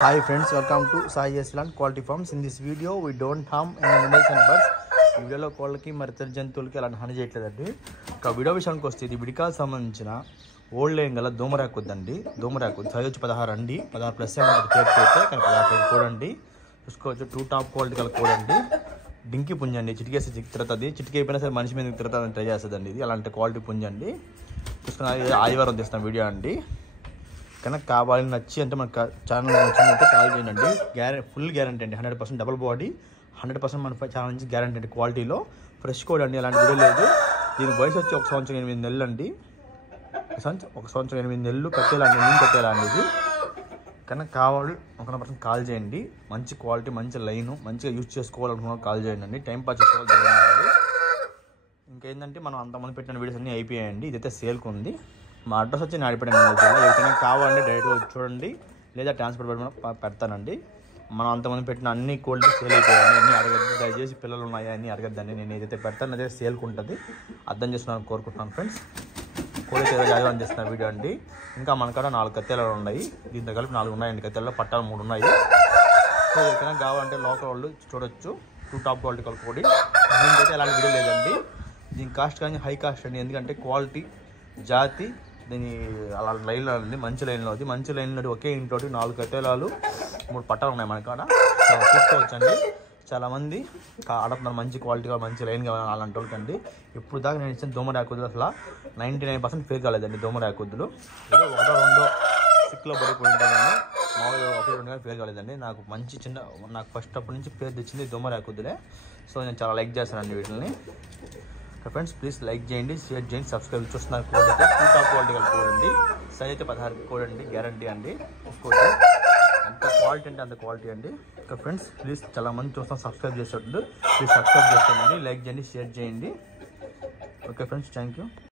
Hi friends, welcome to Sai Yesland Quality Farms. In this video, we don't harm any animals and birds. ఈ వీడియోలో కోళ్ళకి మరి ఇతర జంతువులకి అలాంటి హాని చేయట్లేదండి. ఒక వీడియో విషయానికి వస్తే ఇది విడికాలకు సంబంధించిన ఓల్డ్ లైన్ గల దోమరాకు వద్దండి. దోమరాకు సైజ్ వచ్చి 16 అండి, 16 ప్లస్ చేతికి అయితే కానీ 16 కూడండి. చూసుకోవచ్చు 2 టాప్ క్వాలిటీ గల కూడండి. డింకి పుంజండి, చిటికేసి తిరుగుతుంది, చిటికి అయిపోయినా సరే మనిషి మీద తిరుగుతుందని ట్రై చేస్తుందండి. ఇది అలాంటి క్వాలిటీ పుంజండి. చూసుకున్న ఆదివారం తీస్తాం వీడియో అండి. కనుక కావాలని నచ్చి అంటే మన ఛానల్ నచ్చిందంటే కాల్ చేయండి. ఫుల్ గ్యారంటీ అండి, 100% డబుల్ బాడీ, 100% మన ఛానల్ నుంచి గ్యారంటీ అండి. క్వాలిటీలో ఫ్రెష్ కోడ్ అండి, అలాంటి వీడియో లేదు. దీని వయసు వచ్చి 1 సంవత్సరం 8 నెలలు అండి. 1 సంవత్సరం 8 నెలలు కట్టేలాంటి నేను కట్టేలాంటి ఇది. కనుక కావాలి 100% కాల్ చేయండి. మంచి క్వాలిటీ, మంచి లైను, మంచిగా యూజ్ చేసుకోవాలనుకున్న కాల్ చేయండి అండి. టైం పాస్ చేసుకోవాలి. ఇంకేంటంటే మనం అంతమంది పెట్టిన వీడియోస్ అన్నీ అయిపోయాయండి. ఇదైతే సేల్కి ఉంది. మా అడ్రస్ వచ్చి నాడిపేట ఎవరికైనా కావాలంటే డైరెక్ట్గా చూడండి, లేదా ట్రాన్స్పోర్ట్ పెడతానండి. మనం అంతమంది పెట్టిన అన్ని కోల్డ్ సేల్ అయిపోయాయి. అన్నీ అడగద్దు, దయచేసి పిల్లలు ఉన్నాయా అన్నీ అడగద్దండి. నేను ఏదైతే పెడతాను అదే సేల్కి ఉంటుంది. అర్థం చేస్తున్నాను కోరుకుంటున్నాను ఫ్రెండ్స్. కోడి జాగ్రత్త అందిస్తున్న వీడియో అండి. ఇంకా మన కాడ 4 కత్తెలు ఉన్నాయి. దీంతో కలిపి 4 ఉన్నాయండి. కత్తెల్లో పట్టాలు 3 ఉన్నాయి. సో ఎవరికైనా కావాలంటే లోకల్ వాళ్ళు చూడొచ్చు. 2 టాప్ క్వాలిటీ కోడి. దీనికైతే ఎలాంటి వీడియో లేదండి. దీని కాస్ట్ కానీ హై కాస్ట్ అండి. ఎందుకంటే క్వాలిటీ, జాతి, దీని అలా లైన్లో ఉంది, మంచి లైన్లో ఉంది. మంచి లైన్లో ఒకే ఇంట్లో 4 కట్టెలాలు 3 పట్టాలు ఉన్నాయి మన కాడ. చూసుకోవచ్చండి. చాలామంది అడుగుతున్నారు మంచి క్వాలిటీగా, మంచి లైన్ కావాలి అలాంటి వాళ్ళకండి. ఇప్పుడు దాకా నేను ఇచ్చిన దోమరాకుద్దులు అసలు 99% ఫేక్ కాలేదండి. దోమరాకుద్దులు ఏదో 1-2 సిక్లో పడిపోయింటాయి, కానీ మామూలుగా 1-2 కానీ ఫేక్ కాలేదండి. నాకు మంచి నాకు ఫస్ట్ అప్పటి నుంచి పేరు తెచ్చింది దోమరాకుద్దులే. సో నేను చాలా లైక్ చేస్తానండి వీటిని. ఫ్రెండ్స్ ప్లీజ్ లైక్ చేయండి, షేర్ చేయండి, సబ్స్క్రైబ్. చూస్తున్నారు కోడ్ అయితే 2 టాప్ క్వాలిటీ కలిపి కోడండి. సైజ్ అయితే 16 కోడ్ అండి, గ్యారంటీ అండి. చూసుకోవచ్చు ఎంత క్వాలిటీ అంటే అంత క్వాలిటీ అండి. ఓకే ఫ్రెండ్స్ ప్లీజ్, చాలా మంది చూస్తాం సబ్స్క్రైబ్ చేసేటప్పుడు ప్లీజ్ సబ్స్క్రైబ్ చేసుకోండి, లైక్ చేయండి, షేర్ చేయండి. Okay friends, thank you.